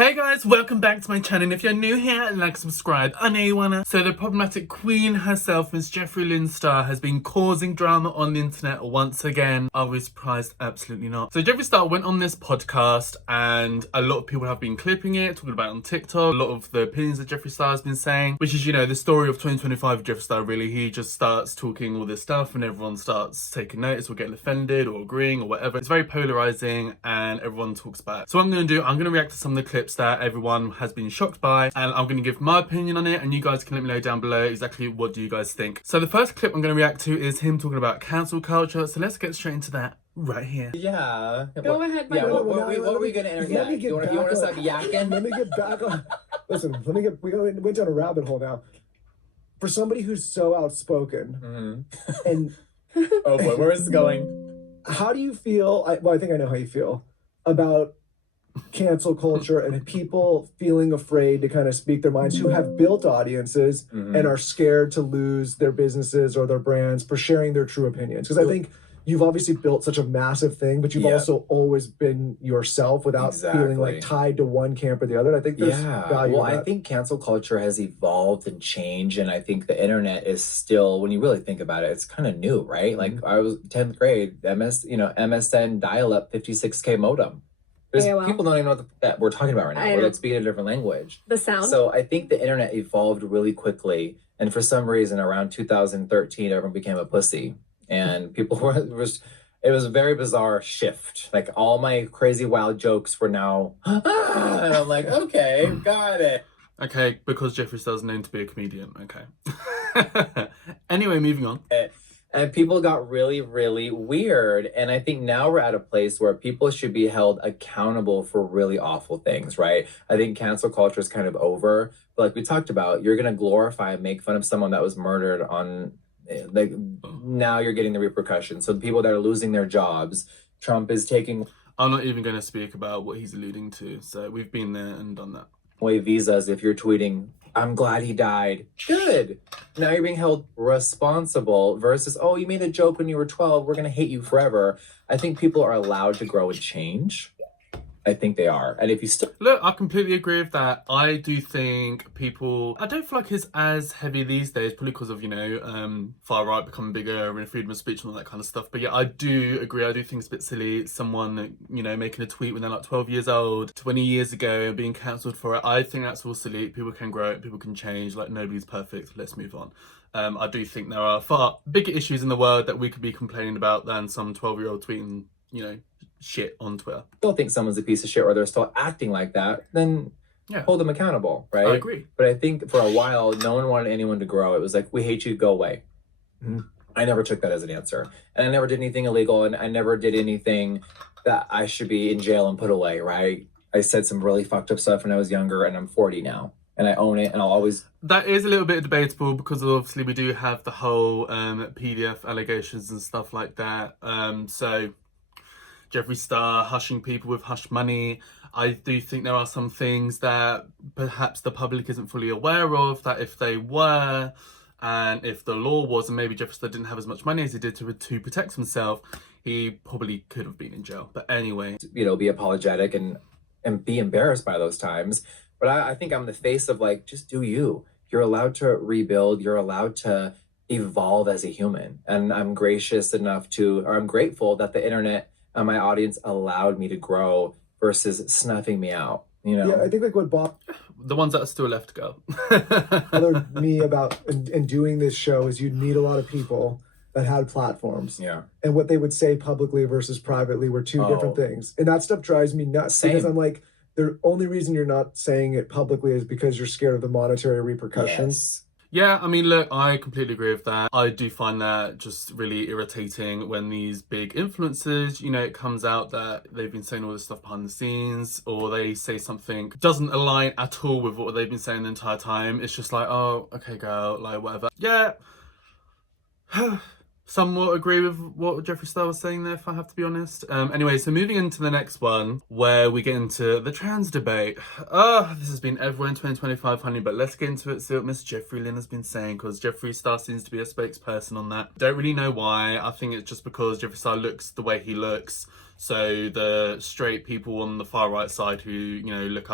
Hey guys, welcome back to my channel. And if you're new here, like, subscribe. I know you wanna. So the problematic queen herself, Miss Jeffree Star, has been causing drama on the internet once again. Are we surprised? Absolutely not. So Jeffree Star went on this podcast and a lot of people have been clipping it, talking about it on TikTok. A lot of the opinions that Jeffree Star has been saying, which is, you know, the story of 2025 of Jeffree Star really. He just starts talking all this stuff and everyone starts taking notice or getting offended or agreeing or whatever. It's very polarizing and everyone talks about it. So what I'm gonna do, I'm gonna react to some of the clips that everyone has been shocked by, and I'm going to give my opinion on it, and you guys can let me know down below exactly what do you guys think. So the first clip I'm going to react to is him talking about cancel culture, so let's get straight into that right here. Yeah. Go ahead, Yeah, Michael. what are we going to interject? You want to stop yakking? Let me get back on. Listen, we went down a rabbit hole now. For somebody who's so outspoken, and oh boy, where is this going? How do you feel? I think I know how you feel about cancel culture and people feeling afraid to kind of speak their minds, who have built audiences and are scared to lose their businesses or their brands for sharing their true opinions. Because I think you've obviously built such a massive thing, but you've also always been yourself without feeling like tied to one camp or the other. I think there's value. Well, I think cancel culture has evolved and changed, and I think the internet is still, when you really think about it, it's kind of new, right? Like I was 10th grade, MSN dial-up 56K modem. People don't even know what we're talking about right now. We're like speaking a different language. The sound. So I think the internet evolved really quickly, and for some reason, around 2013, everyone became a pussy, and people it was a very bizarre shift. Like all my crazy wild jokes were now, and I'm like, okay, got it. Okay, because Jeffree Star's known to be a comedian. Okay. Anyway, moving on. And people got really, really weird. And I think now we're at a place where people should be held accountable for really awful things, right? I think cancel culture is kind of over. But like we talked about, you're going to glorify and make fun of someone that was murdered on, like, now you're getting the repercussions. So the people that are losing their jobs, Trump is taking... I'm not even going to speak about what he's alluding to. So we've been there and done that. Away visas if you're tweeting, I'm glad he died. Good. Now you're being held responsible versus, oh, you made a joke when you were 12. We're going to hate you forever. I think people are allowed to grow and change. I think they are. And if you still... Look, I completely agree with that. I do think people... I don't feel like it's as heavy these days, probably because of, you know, far right becoming bigger and freedom of speech and all that kind of stuff. But yeah, I do agree. I do think it's a bit silly. Someone, you know, making a tweet when they're like 12 years old, 20 years ago, and being cancelled for it. I think that's all silly. People can grow, people can change. Like, nobody's perfect. Let's move on. I do think there are far bigger issues in the world that we could be complaining about than some 12-year-old tweeting, you know, shit on Twitter. Still think someone's a piece of shit or they're still acting like that, then hold them accountable, right? I agree. But I think for a while, no one wanted anyone to grow. It was like, we hate you, go away. I never took that as an answer. And I never did anything illegal, and I never did anything that I should be in jail and put away, right? I said some really fucked up stuff when I was younger, and I'm 40 now. And I own it, and I'll always... That is a little bit debatable because obviously we do have the whole PDF allegations and stuff like that. So Jeffree Star hushing people with hush money. I do think there are some things that perhaps the public isn't fully aware of, that if they were, and if the law was, and maybe Jeffree Star didn't have as much money as he did to protect himself, he probably could have been in jail. But anyway. You know, be apologetic and be embarrassed by those times. But I think I'm the face of, like, just do you. You're allowed to rebuild. You're allowed to evolve as a human. And I'm gracious enough to, or I'm grateful that the internet and my audience allowed me to grow versus snuffing me out, you know? Yeah, I think like what Bob... The ones that are still left to go. bothered me about in doing this show is you'd meet a lot of people that had platforms. Yeah. And what they would say publicly versus privately were two different things. And that stuff drives me nuts because I'm like, the only reason you're not saying it publicly is because you're scared of the monetary repercussions. Yeah, I mean, look, I completely agree with that. I do find that just really irritating when these big influencers, you know, it comes out that they've been saying all this stuff behind the scenes, or they say something doesn't align at all with what they've been saying the entire time. It's just like, oh, okay, girl, like, whatever. Yeah. Somewhat agree with what Jeffree Star was saying there, if I have to be honest. Anyway, so moving into the next one, where we get into the trans debate. This has been everywhere in 2025, honey, but let's get into it. See what Miss Jeffree Lynn has been saying, because Jeffree Star seems to be a spokesperson on that. Don't really know why. I think it's just because Jeffree Star looks the way he looks. So the straight people on the far right side who, you know, look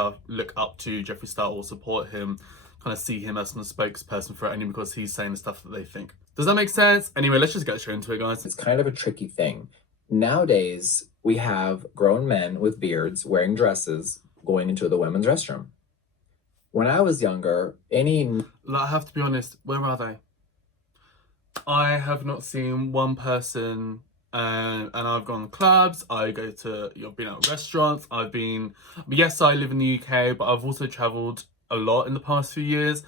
up to Jeffree Star or support him, kind of see him as a spokesperson for it only because he's saying the stuff that they think. Does that make sense? Anyway, let's just get straight into it, guys. It's kind of a tricky thing. Nowadays, we have grown men with beards wearing dresses going into the women's restroom. When I was younger, I have to be honest, where are they? I have not seen one person, and I've gone to clubs, I've been at restaurants, yes, I live in the UK, but I've also travelled a lot in the past few years.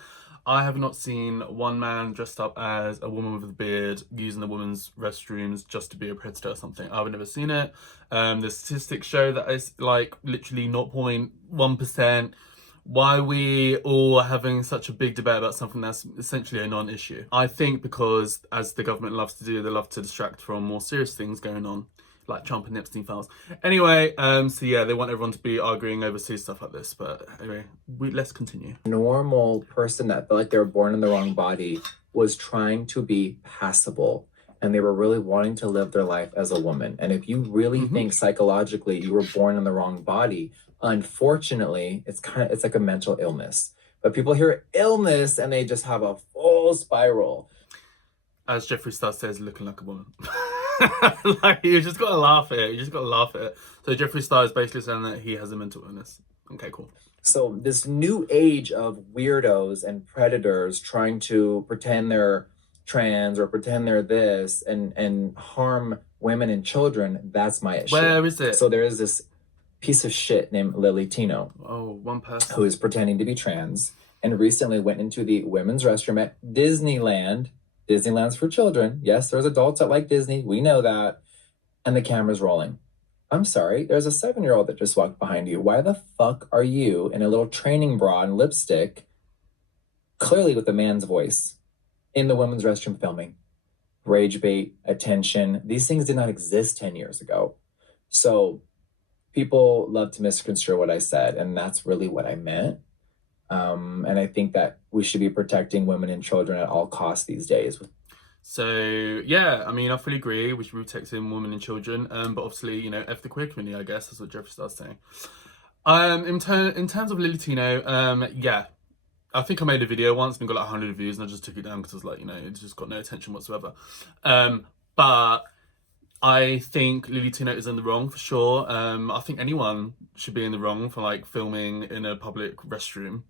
I have not seen one man dressed up as a woman with a beard using the women's restrooms just to be a predator or something. I've never seen it. The statistics show that it's like literally 0.1%. Why are we all having such a big debate about something that's essentially a non-issue? I think because, as the government loves to do, they love to distract from more serious things going on, like Trump and Epstein files. Anyway, so yeah, they want everyone to be arguing overseas stuff like this. But anyway, let's continue. Normal person that felt like they were born in the wrong body was trying to be passable. And they were really wanting to live their life as a woman. And if you really think psychologically you were born in the wrong body, unfortunately, it's like a mental illness. But people hear illness and they just have a full spiral. As Jeffree Star says, looking like a woman. Like, you just gotta laugh at it. So Jeffree Star is basically saying that he has a mental illness. Okay, cool. So this new age of weirdos and predators trying to pretend they're trans or pretend they're this and harm women and children, that's my issue. Where is it? So there is this piece of shit named Lily Tino. Oh, one person. Who is pretending to be trans and recently went into the women's restroom at Disneyland. Disneyland's for children. Yes, there's adults that like Disney. We know that. And the camera's rolling. I'm sorry, there's a 7-year-old that just walked behind you. Why the fuck are you in a little training bra and lipstick, clearly with a man's voice, in the women's restroom filming? Rage bait, attention. These things did not exist 10 years ago. So people love to misconstrue what I said, and that's really what I meant. And I think that we should be protecting women and children at all costs these days. So, yeah, I mean, I fully agree. We should be protecting women and children. But obviously, you know, F the queer community, I guess. That's what Jeffree Star's saying. In terms of Lily Tino, yeah. I think I made a video once and got like 100 views, and I just took it down because I was like, you know, it just got no attention whatsoever. But I think Lily Tino is in the wrong for sure. I think anyone should be in the wrong for like filming in a public restroom.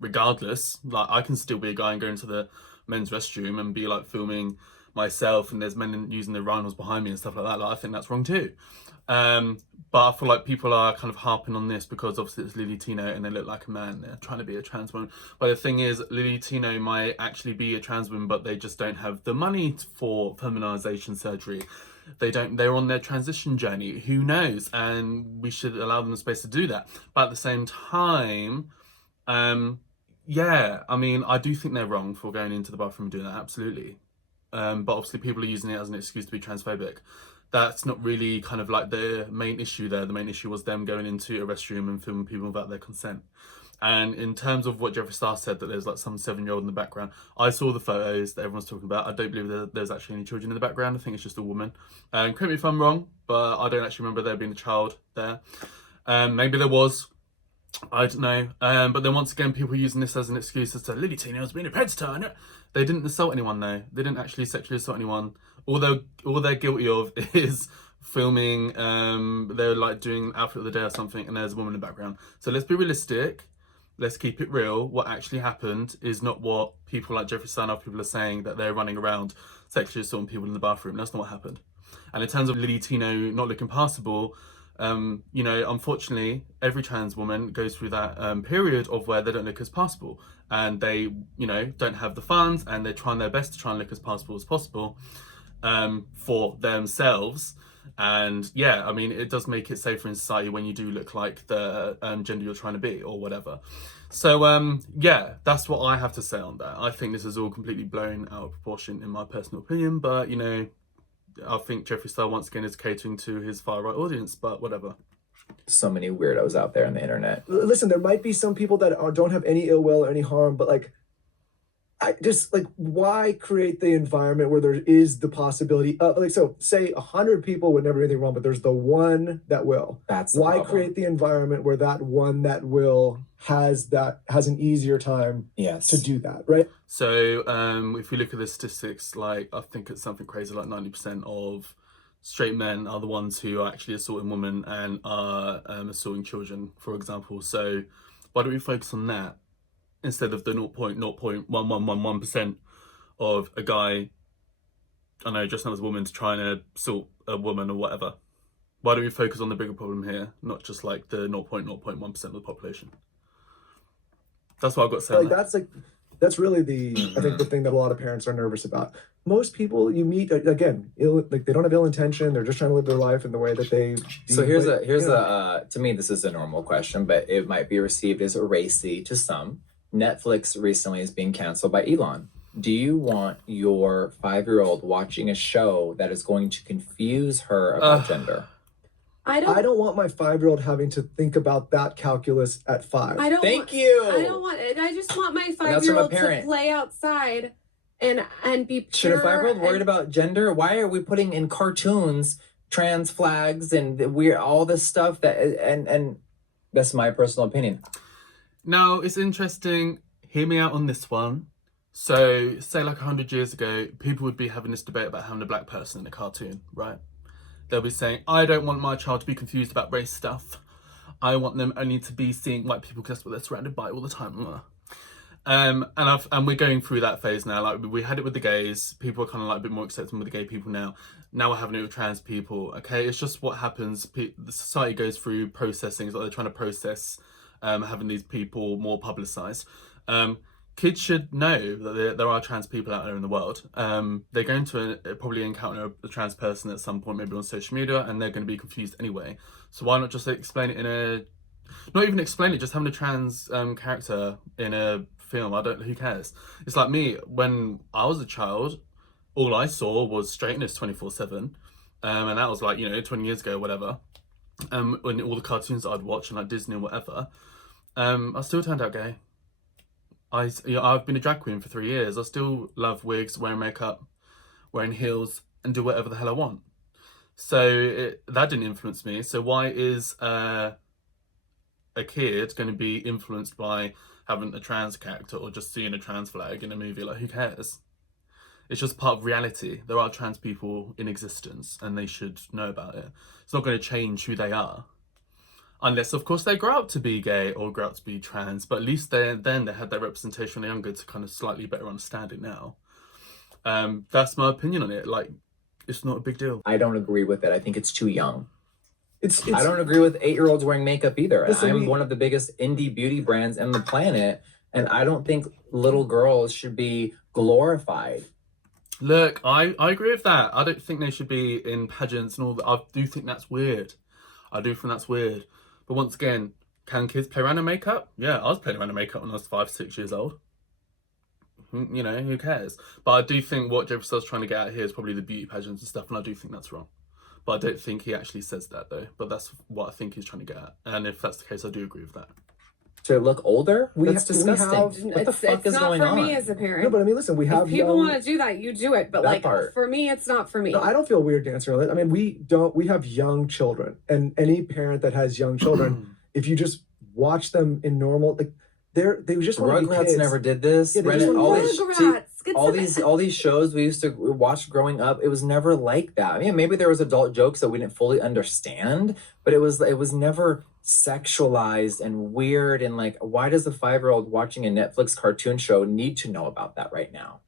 Regardless, like I can still be a guy and go into the men's restroom and be like filming myself, and there's men using their rhinos behind me and stuff like that. Like I think that's wrong too. But I feel like people are kind of harping on this because obviously it's Lily Tino and they look like a man. They're trying to be a trans woman. But the thing is, Lily Tino might actually be a trans woman, but they just don't have the money for feminization surgery. They're on their transition journey. Who knows? And we should allow them the space to do that. But at the same time, yeah, I mean, I do think they're wrong for going into the bathroom and doing that, absolutely. But obviously people are using it as an excuse to be transphobic. That's not really kind of like the main issue there. The main issue was them going into a restroom and filming people without their consent. And in terms of what Jeffree Star said, that there's like some 7-year-old in the background, I saw the photos that everyone's talking about. I don't believe there's actually any children in the background. I think it's just a woman. Correct me if I'm wrong, but I don't actually remember there being a child there. Maybe there was. I don't know. But then once again, people are using this as an excuse as to Lily Tino has been a predator. They didn't assault anyone though. They didn't actually sexually assault anyone. All they're guilty of is filming, they're like doing outfit of the day or something, and there's a woman in the background. So let's be realistic. Let's keep it real. What actually happened is not what people like Jeffree Star and other people are saying, that they're running around sexually assaulting people in the bathroom. That's not what happened. And in terms of Lily Tino not looking passable, you know, unfortunately, every trans woman goes through that period of where they don't look as passable, and they, you know, don't have the funds, and they're trying their best to try and look as passable as possible for themselves. And yeah, I mean, it does make it safer in society when you do look like the gender you're trying to be or whatever. So yeah, that's what I have to say on that. I think this is all completely blown out of proportion in my personal opinion, but you know, I think Jeffree Star once again is catering to his far right audience, but whatever. So many weirdos out there on the internet. Listen, there might be some people that don't have any ill will or any harm, but like, I just like, why create the environment where there is the possibility of, like, so say 100 people would never do anything wrong, but there's the one that will. That's the Why problem. create the environment where that one that will has an easier time Yes. to do that, right? So if we look at the statistics, like I think it's something crazy like 90% of straight men are the ones who are actually assaulting women and are assaulting children, for example. So why don't we focus on that instead of the 0.0.1111% of a guy, I know, dressed up as a woman to try and assault a woman or whatever? Why don't we focus on the bigger problem here, not just like the 0.0.1% of the population? That's what I've got to say. Like that's really I think the thing that a lot of parents are nervous about. Most people you meet, again, like they don't have ill intention. They're just trying to live their life in the way that they. So here's a to me this is a normal question, but it might be received as racy to some. Netflix recently is being canceled by Elon. Do you want your 5-year-old watching a show that is going to confuse her about gender? I don't want my 5-year-old having to think about that calculus at 5. Thank you. I don't want it. I just want my And that's from a 5-year-old to parent. play outside and be pure. Should a 5-year-old worried and- about gender? Why are we putting in cartoons trans flags and all this stuff that and that's my personal opinion. Now, it's interesting. Hear me out on this one. So, say like 100 years ago, people would be having this debate about having a black person in a cartoon, right? They'll be saying, I don't want my child to be confused about race stuff. I want them only to be seeing white people because that's what they're surrounded by all the time. And we're going through that phase now. Like we had it with the gays. People are kind of like a bit more accepting with the gay people now. Now we're having it with trans people. Okay, it's just what happens. The society goes through processing. It's like they're trying to process having these people more publicized. Kids should know that there are trans people out there in the world. They're going to probably encounter a trans person at some point, maybe on social media, and they're going to be confused anyway. So why not just explain it not even explain it, just having a trans character in a film? Who cares? It's like me, when I was a child, all I saw was straightness 24/7. And that was like, 20 years ago, whatever. When all the cartoons that I'd watch and like Disney and whatever, I still turned out gay. I've been a drag queen for 3 years. I still love wigs, wearing makeup, wearing heels, and do whatever the hell I want. So that didn't influence me. So why is a kid going to be influenced by having a trans character or just seeing a trans flag in a movie? Like, who cares? It's just part of reality. There are trans people in existence and they should know about it. It's not going to change who they are. Unless, of course, they grow up to be gay or grow up to be trans. But at least they had that representation when they're younger to kind of slightly better understand it now. That's my opinion on it. Like, it's not a big deal. I don't agree with it. I think it's too young. It's I don't agree with 8-year-olds wearing makeup either. Listen, I'm one of the biggest indie beauty brands on the planet, and I don't think little girls should be glorified. Look, I agree with that. I don't think they should be in pageants and all that. I do think that's weird. But once again, can kids play around in makeup? Yeah, I was playing around in makeup when I was 5, 6 years old. Who cares? But I do think what Jeffree was trying to get at here is probably the beauty pageants and stuff, and I do think that's wrong. But I don't think he actually says that, though. But that's what I think he's trying to get at. And if that's the case, I do agree with that. To look older? That's we have- disgusting. What the fuck is going It's not on? for me as a parent. No, but I mean, listen, we have if people young. want to do that, you do it. But That like part. for me, it's not for me. No, I don't feel weird dancing around it. I mean, we have young children, and any parent that has young children, if you just watch them in normal, like they just want to be Rugrats kids. never did this. Yeah, they Reddit, just all wanna these, Rugrats. all these shows we used to watch growing up, it was never like that. I mean, maybe there was adult jokes that we didn't fully understand, but it was never sexualized and weird. And like, why does a 5-year-old watching a Netflix cartoon show need to know about that right now?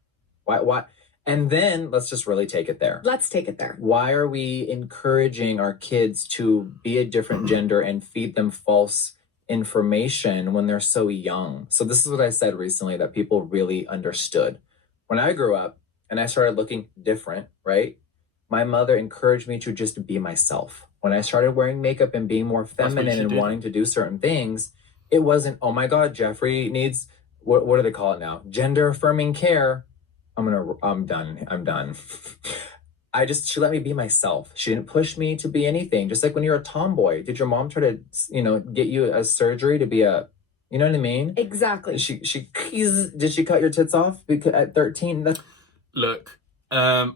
Why? And then let's just really take it there. Let's take it there. Why are we encouraging our kids to be a different gender and feed them false information when they're so young? So this is what I said recently that people really understood. When I grew up and I started looking different, right? My mother encouraged me to just be myself. When I started wearing makeup and being more feminine and wanting to do certain things, it wasn't, oh my God, Jeffree needs, what do they call it now? Gender affirming care. I'm done. She let me be myself. She didn't push me to be anything. Just like when you're a tomboy, did your mom try to, get you a surgery to be a You know what I mean? Exactly. Did she cut your tits off because at 13? That's Look, I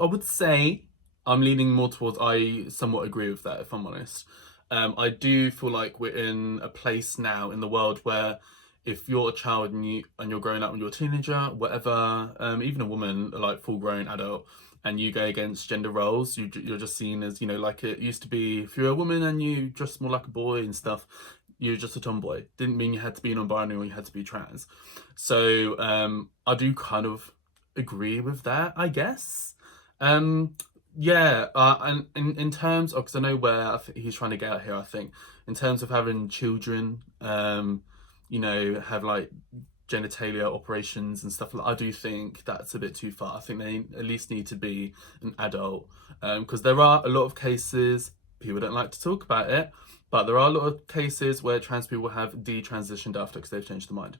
would say I'm leaning more towards I somewhat agree with that, if I'm honest. I do feel like we're in a place now in the world where if you're a child and you're growing up when you're a teenager, whatever, even a woman, like full grown adult, and you go against gender roles, you're just seen as, you know, like it used to be if you're a woman and you dress more like a boy and stuff, you're just a tomboy. Didn't mean you had to be non-binary or you had to be trans. So I do kind of agree with that, I guess. Yeah, and in terms of, because I know where he's trying to get at here, I think, in terms of having children, you know, have like genitalia operations and stuff, I do think that's a bit too far. I think they at least need to be an adult, because there are a lot of cases, people don't like to talk about it, but there are a lot of cases where trans people have detransitioned after because they've changed their mind.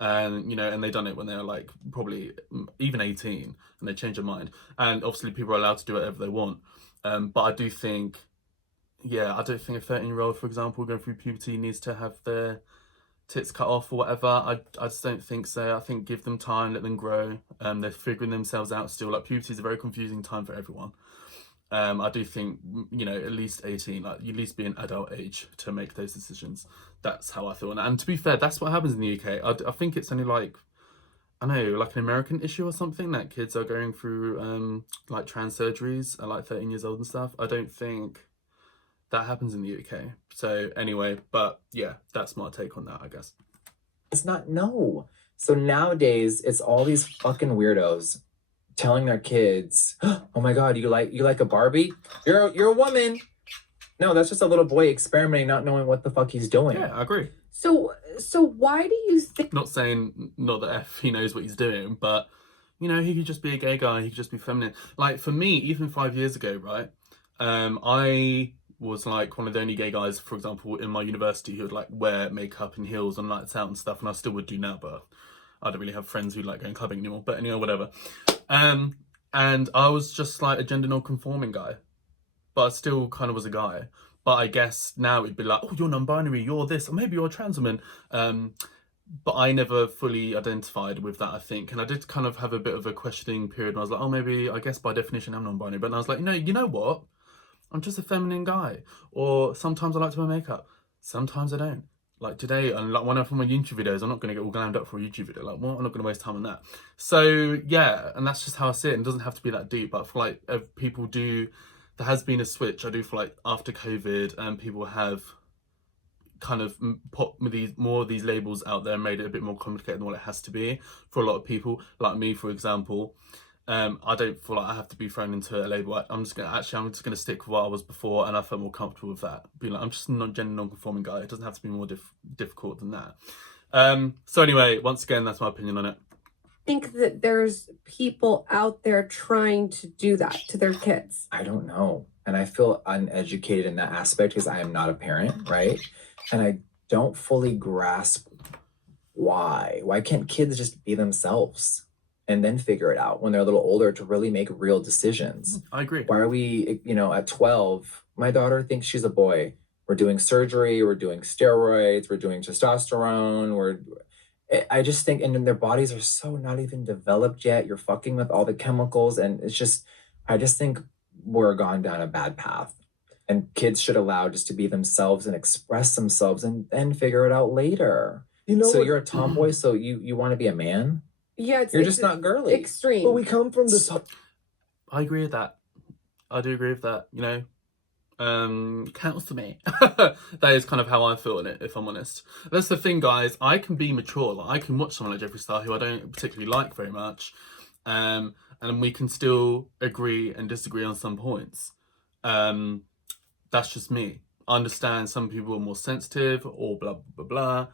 And, you know, and they done it when they were like probably even 18 and they changed their mind. And obviously people are allowed to do whatever they want. But I do think, yeah, I don't think a 13-year-old, for example, going through puberty needs to have their tits cut off or whatever. I just don't think so. I think give them time, let them grow. They're figuring themselves out still. Like puberty is a very confusing time for everyone. I do think, you know, at least 18, like you at least be an adult age to make those decisions. That's how I feel. And to be fair, that's what happens in the UK. I think it's only like, I don't know, like an American issue or something that kids are going through like trans surgeries at like 13 years old and stuff. I don't think that happens in the UK. So anyway, but yeah, that's my take on that, I guess. it's not no. So nowadays it's all these fucking weirdos telling their kids, "Oh my god, you like a Barbie? You're a woman." No, that's just a little boy experimenting, not knowing what the fuck he's doing. Yeah, I agree. So why do you think? Not saying not that he knows what he's doing, but you know, he could just be a gay guy, he could just be feminine. Like for me, even 5 years ago, right? I was like one of the only gay guys, for example, in my university who would like wear makeup and heels and lights out and stuff, and I still would do now, but I don't really have friends who like going clubbing anymore. But anyway, whatever. And I was just like a gender non-conforming guy, but I still kind of was a guy. But I guess now it'd be like, oh, you're non-binary, you're this, or maybe you're a trans woman. But I never fully identified with that, I think. And I did kind of have a bit of a questioning period. And I was like, oh, maybe, I guess by definition, I'm non-binary. But I was like, no, you know what? I'm just a feminine guy. Or sometimes I like to wear makeup. Sometimes I don't. Like today, and like one of my YouTube videos, I'm not going to get all glammed up for a YouTube video. Like, well, I'm not going to waste time on that. So, yeah, and that's just how I see it. And it doesn't have to be that deep. But I feel like if people do, there has been a switch. I do feel like after COVID, people have kind of put more of these labels out there and made it a bit more complicated than what it has to be for a lot of people. Like me, for example. I don't feel like I have to be thrown into a label. I'm just gonna stick with what I was before, and I felt more comfortable with that. Being like, I'm just not gender non-conforming guy. It doesn't have to be more difficult than that. So anyway, once again, that's my opinion on it. Think that there's people out there trying to do that to their kids? I don't know. And I feel uneducated in that aspect because I am not a parent, right? And I don't fully grasp why. Why can't kids just be themselves and then figure it out when they're a little older to really make real decisions? I agree. Why are we, you know, at 12, my daughter thinks she's a boy. We're doing surgery, we're doing steroids, we're doing testosterone, I just think, and then their bodies are so not even developed yet. You're fucking with all the chemicals, and it's just, I just think we're gone down a bad path. And kids should allow just to be themselves and express themselves and then figure it out later. You know, so you're a tomboy, so you want to be a man? Yeah, You're just not girly. Extreme. but we come from this. I agree with that. I do agree with that. You know, counsel me. That is kind of how I feel in it, if I'm honest. That's the thing, guys. I can be mature. Like I can watch someone like Jeffree Star, who I don't particularly like very much, and we can still agree and disagree on some points. That's just me. I understand some people are more sensitive or blah blah blah.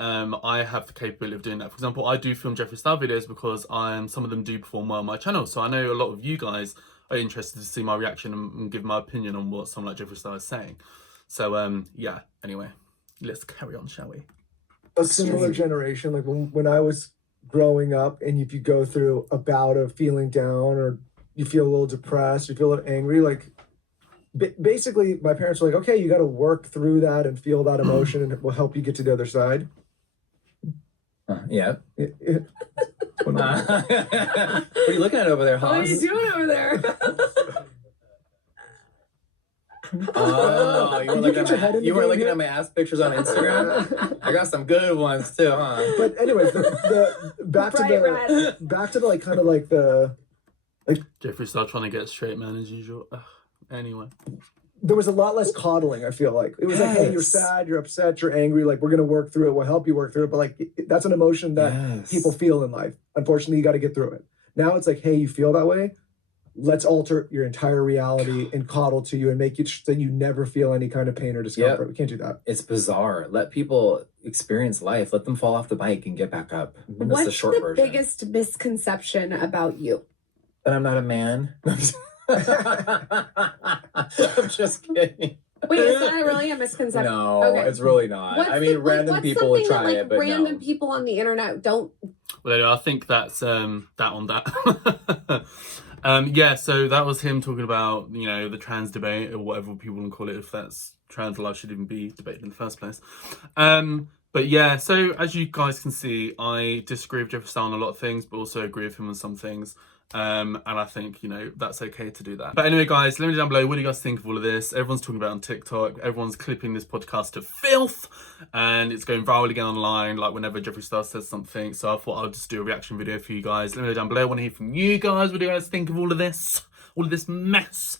I have the capability of doing that. For example, I do film Jeffree Star videos because some of them do perform well on my channel. So I know a lot of you guys are interested to see my reaction and give my opinion on what someone like Jeffree Star is saying. So yeah, anyway, let's carry on, shall we? A similar generation, like when I was growing up, and if you go through a bout of feeling down or you feel a little depressed, you feel a little angry, like basically, my parents were like, okay, you got to work through that and feel that emotion, and it will help you get to the other side. Yeah. Well, What are you looking at over there, What are Hans? you doing over there? Oh, you Can were you get your head in the you were game looking here? at my ass pictures on Instagram. I got some good ones too, huh? But anyways, the back to Bright red. back to the like kind of like the Jeffree still trying to get straight man as usual. Ugh. Anyway. there was a lot less coddling. I feel like it was like, hey, you're Yes. sad, you're upset, you're angry. Like we're gonna work through it. We'll help you work through it. But like that's an emotion that Yes. people feel in life. Unfortunately, you got to get through it. Now it's like, hey, you feel that way. Let's alter your entire reality and coddle to you and make you so you never feel any kind of pain or discomfort. Yep. We can't do that. It's bizarre. Let people experience life. Let them fall off the bike and get back up. That's What's the short the version. biggest misconception about you? That I'm not a man. I'm just kidding. Wait, is that really a misconception? No, Okay. it's really not. I mean, random people would try it, but random no. people on the internet don't. Well, anyway, I think that's that on that. Yeah, so that was him talking about, you know, the trans debate or whatever people want to call it, if that's trans life should even be debated in the first place. But yeah, so as you guys can see, I disagree with Jeffree Star on a lot of things, but also agree with him on some things. And I think, you know, that's okay to do that. But anyway, guys, let me know down below, what do you guys think of all of this? Everyone's talking about it on TikTok. Everyone's clipping this podcast to filth. And it's going viral again online, like whenever Jeffree Star says something. So I thought I'll just do a reaction video for you guys. Let me know down below. I want to hear from you guys. What do you guys think of all of this? All of this mess.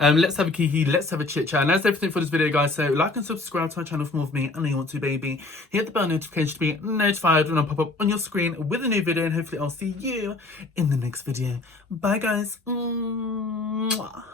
Let's have a kiki, let's have a chit chat. And that's everything for this video, guys. So like and subscribe to my channel for more of me. I know you want to, baby. Hit the bell notification to be notified when I pop up on your screen with a new video. And hopefully I'll see you in the next video. Bye, guys. Mwah.